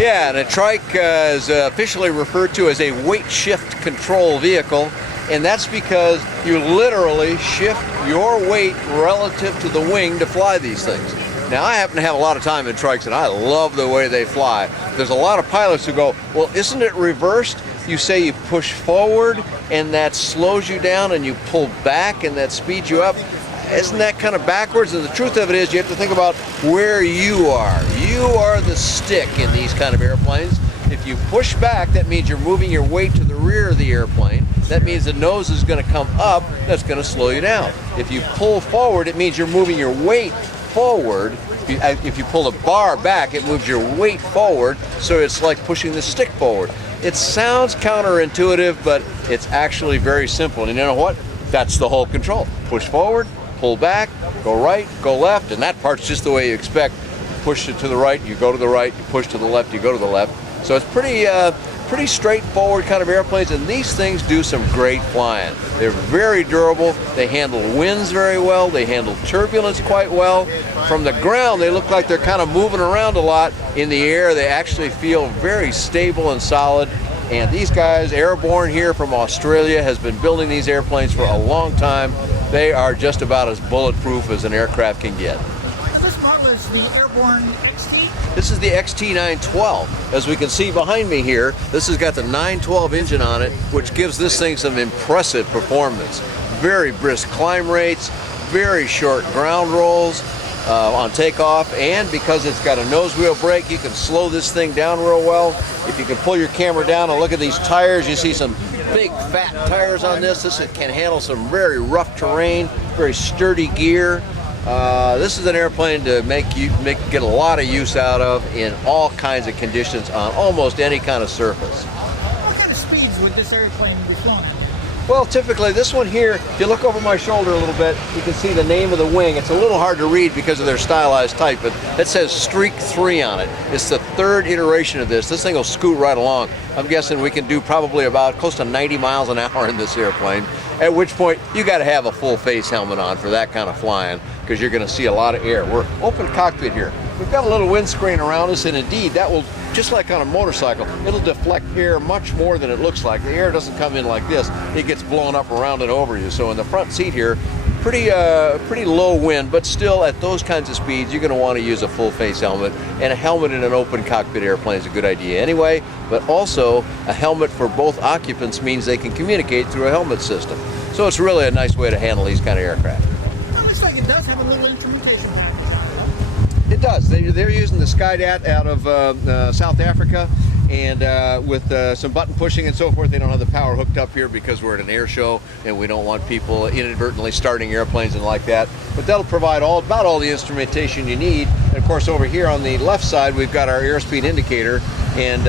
Yeah, and a trike is officially referred to as a weight shift control vehicle, and that's because you literally shift your weight relative to the wing to fly these things. Now, I happen to have a lot of time in trikes, and I love the way they fly. There's a lot of pilots who go, well, isn't it reversed? You say you push forward, and that slows you down, and you pull back, and that speeds you up. Isn't that kind of backwards? And the truth of it is, you have to think about where you are. You are the stick in these kind of airplanes. If you push back, that means you're moving your weight to the rear of the airplane. That means the nose is going to come up. That's going to slow you down. If you pull forward, it means you're moving your weight forward. If you pull the bar back, it moves your weight forward, so it's like pushing the stick forward. It sounds counterintuitive, but it's actually very simple. And you know what? That's the whole control. Push forward, pull back, go right, go left, and that part's just the way you expect. Push it to the right, you go to the right. You push to the left, you go to the left. So it's pretty straightforward kind of airplanes, and these things do some great flying. They're very durable. They handle winds very well. They handle turbulence quite well. From the ground, they look like they're kind of moving around a lot. In the air, they actually feel very stable and solid. And these guys, AirBorne here from Australia, has been building these airplanes for a long time. They are just about as bulletproof as an aircraft can get. This model is the AirBorne XT? This is the XT912. As we can see behind me here, this has got the 912 engine on it, which gives this thing some impressive performance. Very brisk climb rates, very short ground rolls on takeoff, and because it's got a nose wheel brake, you can slow this thing down real well. If you can pull your camera down and look at these tires, you see some big fat tires on this. This can handle some very rough terrain, very sturdy gear. This is an airplane to get a lot of use out of in all kinds of conditions on almost any kind of surface. What kind of speeds would this airplane be flying? Well, typically this one here, if you look over my shoulder a little bit, you can see the name of the wing. It's a little hard to read because of their stylized type, but it says Streak 3 on it. It's the third iteration of this. This thing will scoot right along. I'm guessing we can do probably about close to 90 miles an hour in this airplane, at which point you got to have a full face helmet on for that kind of flying, because you're going to see a lot of air. We're open cockpit here. We've got a little windscreen around us, and indeed that will, just like on a motorcycle, it'll deflect air much more than it looks like. The air doesn't come in like this. It gets blown up around and over you. So in the front seat here, pretty low wind, but still at those kinds of speeds, you're going to want to use a full face helmet, and a helmet in an open cockpit airplane is a good idea anyway, but also a helmet for both occupants means they can communicate through a helmet system. So it's really a nice way to handle these kind of aircraft. Well, looks like it does have a little instrumentation package on it. It does. They're using the Skydat out of South Africa, and with some button pushing and so forth. They don't have the power hooked up here because we're at an air show and we don't want people inadvertently starting airplanes and like that. But that'll provide about all the instrumentation you need. And of course, over here on the left side, we've got our airspeed indicator. And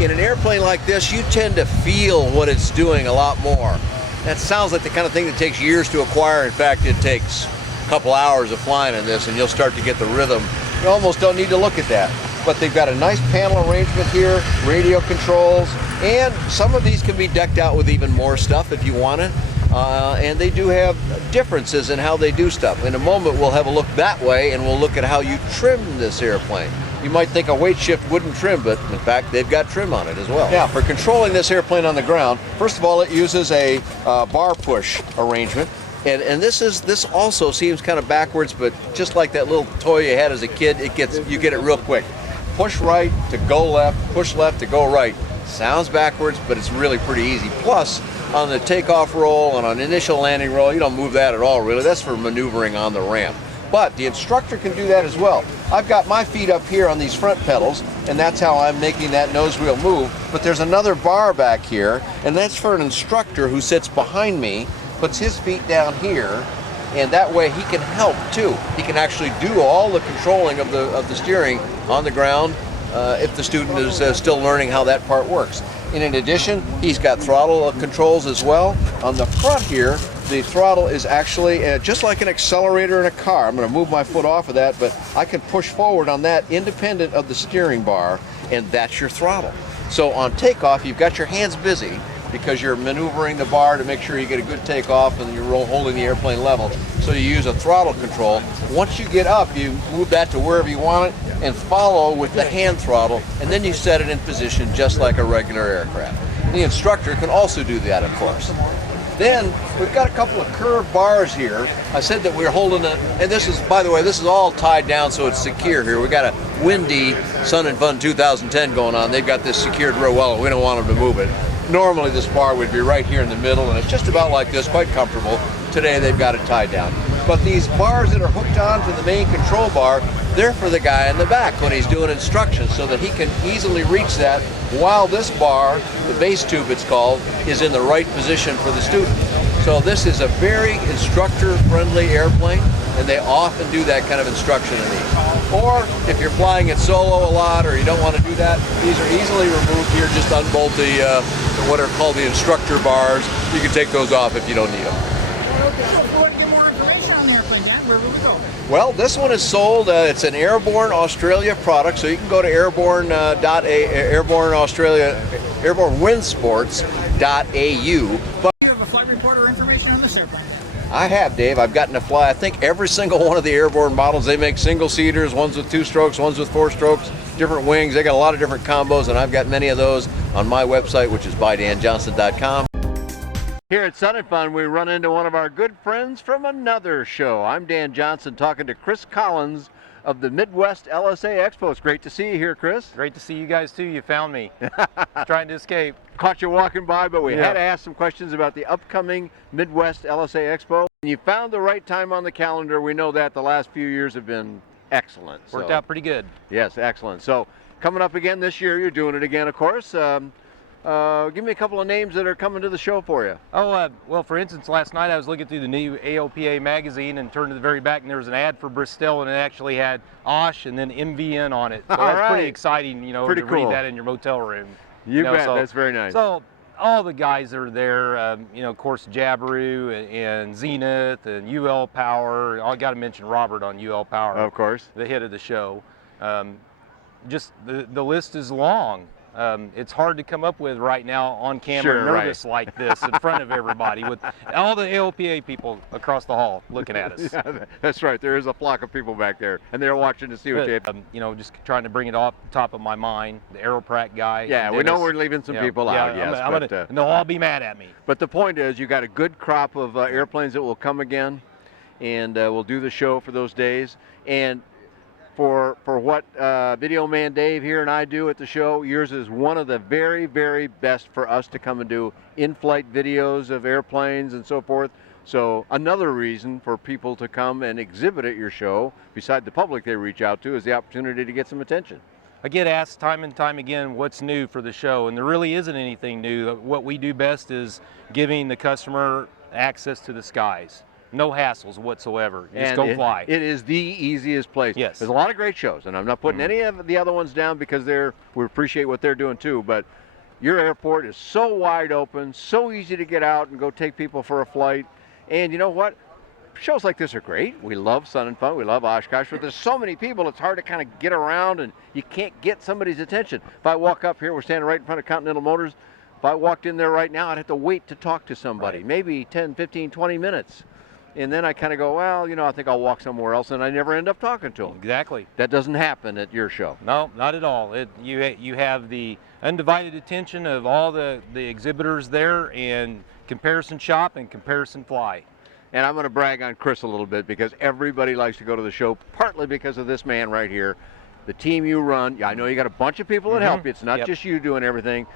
in an airplane like this, you tend to feel what it's doing a lot more. That sounds like the kind of thing that takes years to acquire. In fact, it takes a couple hours of flying in this and you'll start to get the rhythm. You almost don't need to look at that. But they've got a nice panel arrangement here, radio controls, and some of these can be decked out with even more stuff if you want it. And they do have differences in how they do stuff. In a moment, we'll have a look that way, and we'll look at how you trim this airplane. You might think a weight shift wouldn't trim, but in fact, they've got trim on it as well. Now, for controlling this airplane on the ground, first of all, it uses a bar push arrangement. And this also seems kind of backwards, but just like that little toy you had as a kid, you get it real quick. Push right to go left, push left to go right. Sounds backwards, but it's really pretty easy. Plus, on the takeoff roll and on initial landing roll, you don't move that at all, really. That's for maneuvering on the ramp. But the instructor can do that as well. I've got my feet up here on these front pedals, and that's how I'm making that nose wheel move. But there's another bar back here, and that's for an instructor who sits behind me, puts his feet down here, and that way he can help too. He can actually do all the controlling of the steering on the ground if the student is still learning how that part works. And in addition, he's got throttle controls as well. On the front here, the throttle is actually just like an accelerator in a car. I'm going to move my foot off of that, but I can push forward on that independent of the steering bar, and that's your throttle. So on takeoff, you've got your hands busy, because you're maneuvering the bar to make sure you get a good takeoff and you're holding the airplane level. So you use a throttle control. Once you get up, you move that to wherever you want it and follow with the hand throttle, and then you set it in position just like a regular aircraft. The instructor can also do that, of course. Then we've got a couple of curved bars here. I said that we're holding it, and this is, by the way, this is all tied down so it's secure here. We got a windy Sun and Fun 2010 going on. They've got this secured real well. We don't want them to move it. Normally this bar would be right here in the middle, and it's just about like this, quite comfortable. Today they've got it tied down. But these bars that are hooked onto the main control bar, they're for the guy in the back when he's doing instructions, so that he can easily reach that while this bar, the base tube it's called, is in the right position for the student. So this is a very instructor-friendly airplane, and they often do that kind of instruction in these. Or if you're flying it solo a lot or you don't want to do that, these are easily removed here. Just unbolt the what are called the instructor bars. You can take those off if you don't need them. Okay, so if you want to get more information on the airplane, Dan, where will we go? Well, this one is sold. It's an AirBorne Australia product, so you can go to AirBorne Australia, AirBorneWindsports.au. But Do you have a flight report or information on this airplane? I have, Dave. I've gotten to fly, I think, every single one of the AirBorne models. They make single-seaters, ones with 2 strokes, ones with 4 strokes, different wings. They got a lot of different combos, and I've got many of those on my website, which is bydanjohnson.com. Here at Sun and Fun, we run into one of our good friends from another show. I'm Dan Johnson talking to Chris Collins of the Midwest LSA Expo. It's great to see you here, Chris. Great to see you guys too. You found me. Trying to escape. Caught you walking by, but we Yeah. had to ask some questions about the upcoming Midwest LSA Expo. You found the right time on the calendar. We know that the last few years have been excellent. Worked out pretty good. Yes, excellent. So coming up again this year, you're doing it again, of course. Give me a couple of names that are coming to the show for you. Well, for instance, last night I was looking through the new AOPA magazine and turned to the very back, and there was an ad for Bristol, and it actually had OSH and then MVN on it. So All that's right. pretty exciting, you know, Pretty to cool. read that in your motel room. You bet. That's very nice. So all the guys are there, you know, of course, Jabiru and Zenith and UL Power. I got to mention Robert on UL Power. Of course. The hit of the show. Just the list is long. It's hard to come up with right now on camera, Sure, nervous like this in front of everybody with all the AOPA people across the hall looking at us. Yeah, that's right. There is a flock of people back there, and they're watching to see what they have. You know, just trying to bring it off the top of my mind. The Aeroprac guy. Yeah, we know Dennis. we're leaving some Yeah, people yeah, out, yes. and they'll all be mad at me. But the point is, you got a good crop of airplanes that will come again, and we'll do the show for those days. And for what Video Man Dave here and I do at the show, yours is one of the very, very best for us to come and do in-flight videos of airplanes and so forth. So another reason for people to come and exhibit at your show, beside the public they reach out to, is the opportunity to get some attention. I get asked time and time again what's new for the show, and there really isn't anything new. What we do best is giving the customer access to the skies. No hassles whatsoever. Just go fly. It is the easiest place. Yes. There's a lot of great shows, and I'm not putting any of the other ones down because we appreciate what they're doing too, but your airport is so wide open, so easy to get out and go take people for a flight. And you know what? Shows like this are great. We love Sun and Fun. We love Oshkosh, but there's so many people, it's hard to kind of get around, and you can't get somebody's attention. If I walk up here, we're standing right in front of Continental Motors. If I walked in there right now, I'd have to wait to talk to somebody, Right. maybe 10, 15, 20 minutes. And then I kind of go, well, you know, I think I'll walk somewhere else, and I never end up talking to them. Exactly. That doesn't happen at your show. No, not at all. You have the undivided attention of all the exhibitors there, and comparison shop and comparison fly. And I'm going to brag on Chris a little bit because everybody likes to go to the show, partly because of this man right here. The team you run, yeah, I know you got a bunch of people that help you. It's not Yep. just you doing everything.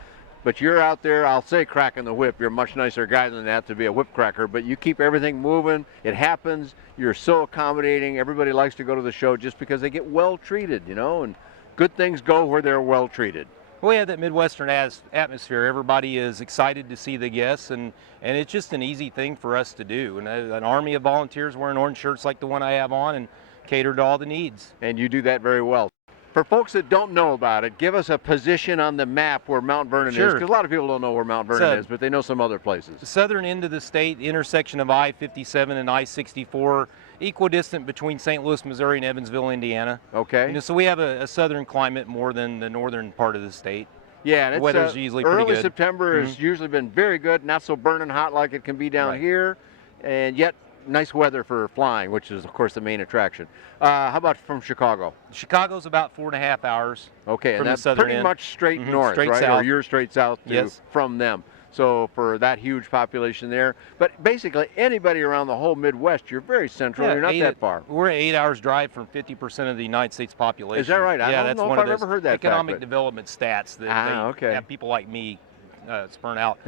But you're out there, I'll say cracking the whip. You're a much nicer guy than that to be a whip cracker, but you keep everything moving. It happens. You're so accommodating. Everybody likes to go to the show just because they get well treated, you know, and good things go where they're well treated. We have that Midwestern atmosphere. Everybody is excited to see the guests, and it's just an easy thing for us to do. And an army of volunteers wearing orange shirts like the one I have on and cater to all the needs. And you do that very well. For folks that don't know about it, give us a position on the map where Mount Vernon is, Sure. because a lot of people don't know where Mount Vernon is, but they know some other places. The southern end of the state, intersection of I-57 and I-64, equidistant between St. Louis, Missouri and Evansville, Indiana. Okay. You know, so we have a southern climate more than the northern part of the state. Yeah, and The it's, weather's usually pretty early good. September has usually been very good, not so burning hot like it can be down Right. here, and yet nice weather for flying, which is of course the main attraction. How about from Chicago? Chicago's about 4.5 hours. Okay, From and the that's southern pretty end. much straight north, Straight right? Or south. you're straight south to, Yes. from them. So for that huge population there, but basically anybody around the whole Midwest, you're very central. You're not that far. We're 8 hours drive from 50% of the United States population. Is that right? I Yeah, don't that's know if one of I've those ever heard that fact, economic but- development stats that Okay. have people like me spurn out.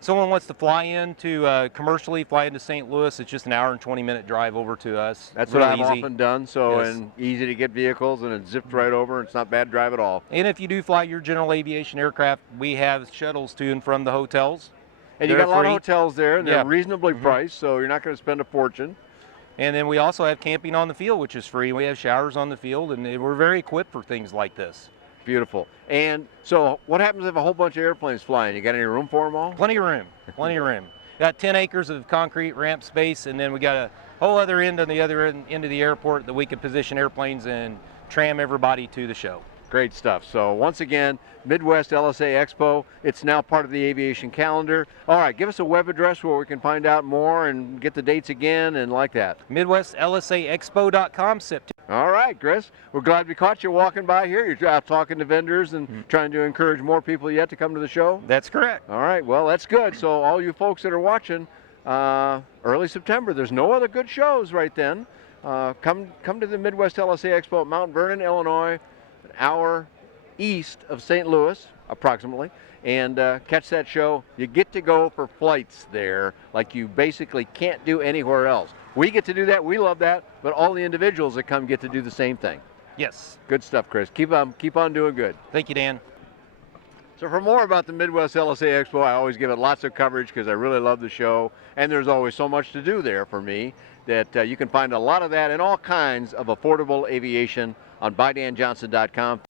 Someone wants to fly commercially fly into St. Louis, it's just an hour and 20-minute drive over to us. That's Real what I've easy. often done. So Yes. and easy to get vehicles, and it zipped right over. And it's not bad drive at all. And if you do fly your general aviation aircraft, we have shuttles to and from the hotels. And you They're got a lot of free. hotels there, and they're Yeah. reasonably priced, so you're not going to spend a fortune. And then we also have camping on the field, which is free. We have showers on the field, and we're very equipped for things like this. Beautiful. And so what happens if a whole bunch of airplanes flying? You got any room for them all? Plenty of room, plenty of room. Got 10 acres of concrete ramp space, and then we got a whole other end on the other end of the airport that we can position airplanes and tram everybody to the show. Great stuff. So once again, Midwest LSA Expo. It's now part of the aviation calendar. All right, give us a web address where we can find out more and get the dates again and like that. MidwestLSAExpo.com, September. All right, Chris. We're glad we caught you walking by here. You're out talking to vendors and trying to encourage more people yet to come to the show. That's correct. All right, well, that's good. So all you folks that are watching, early September, there's no other good shows right then. Come to the Midwest LSA Expo at Mount Vernon, Illinois, an hour east of St. Louis, approximately, and catch that show. You get to go for flights there like you basically can't do anywhere else. We get to do that. We love that, but all the individuals that come get to do the same thing. Yes. Good stuff, Chris. Keep on doing good. Thank you, Dan. So for more about the Midwest LSA Expo, I always give it lots of coverage because I really love the show, and there's always so much to do there for me that you can find a lot of that and all kinds of affordable aviation on ByDanJohnson.com.